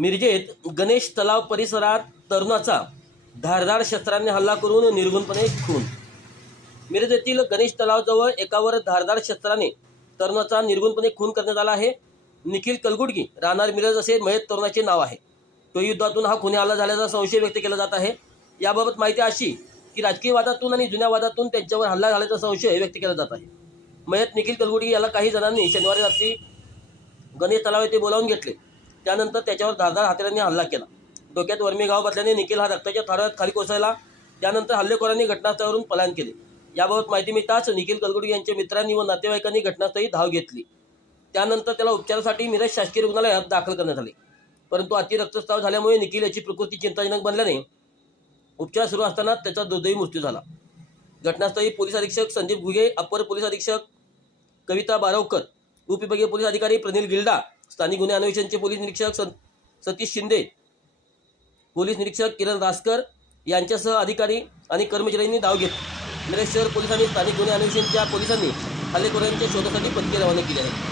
मिरजेत गणेश तलाव परिसरात तरुणाचा धारदार शस्त्रांनी हल्ला करून निर्गुणपणे खून मिरजेतील गणेश तलाव जवळ एकावर धारदार शस्त्राने तरुणाचा निर्गुणपणे खून करण्यात आला आहे निखिल कलगुडगी राहणार मिरज असे मयत तरुणाचे नाव आहे तो युद्धातून हा खुने हल्ला झाल्याचा संशय व्यक्त केला जात आहे याबाबत माहिती अशी की राजकीय वादातून आणि जुन्या वादातून त्यांच्यावर हल्ला झाल्याचा संशय व्यक्त केला जात आहे मयत निखिल कलगुडी याला काही जणांनी शनिवारी रात्री गणेश तलाव येथे बोलावून घेतले त्यानंतर त्याच्यावर धारदार हातेऱ्यांनी हल्ला केला डोक्यात वर्मी गाव बसल्याने निखिल हा रक्ताच्या थारात खाली कोसळला त्यानंतर हल्लेखोरांनी घटनास्थळावरून पलायन केले याबाबत माहिती मिळताच निखिल कलगुडी यांच्या मित्रांनी व नातेवाईकांनी घटनास्थळी धाव घेतली त्यानंतर त्याला उपचारासाठी मिरज शासकीय रुग्णालयात दाखल करण्यात आले परंतु अति झाल्यामुळे निखिल याची प्रकृती चिंताजनक बनल्याने उपचार सुरू असताना त्याचा दुर्दैवी मृत्यू झाला घटनास्थळी पोलीस अधीक्षक संदीप घुगे अपर पोलीस अधीक्षक कविता बारवकर उपविभागीय पोलीस अधिकारी प्रनिल गिल्डा स्थानिक गुन्हे अन्वेषणचे पोलीस निरीक्षक सतीश शिंदे पोलीस निरीक्षक किरण रासकर यांच्यासह अधिकारी आणि कर्मचाऱ्यांनी धाव घेतली मिरज शहर पोलिसांनी स्थानिक गुन्हे अन्वेषणच्या पोलिसांनी हल्लेखोरांच्या शोधासाठी पथके रवाना केली आहे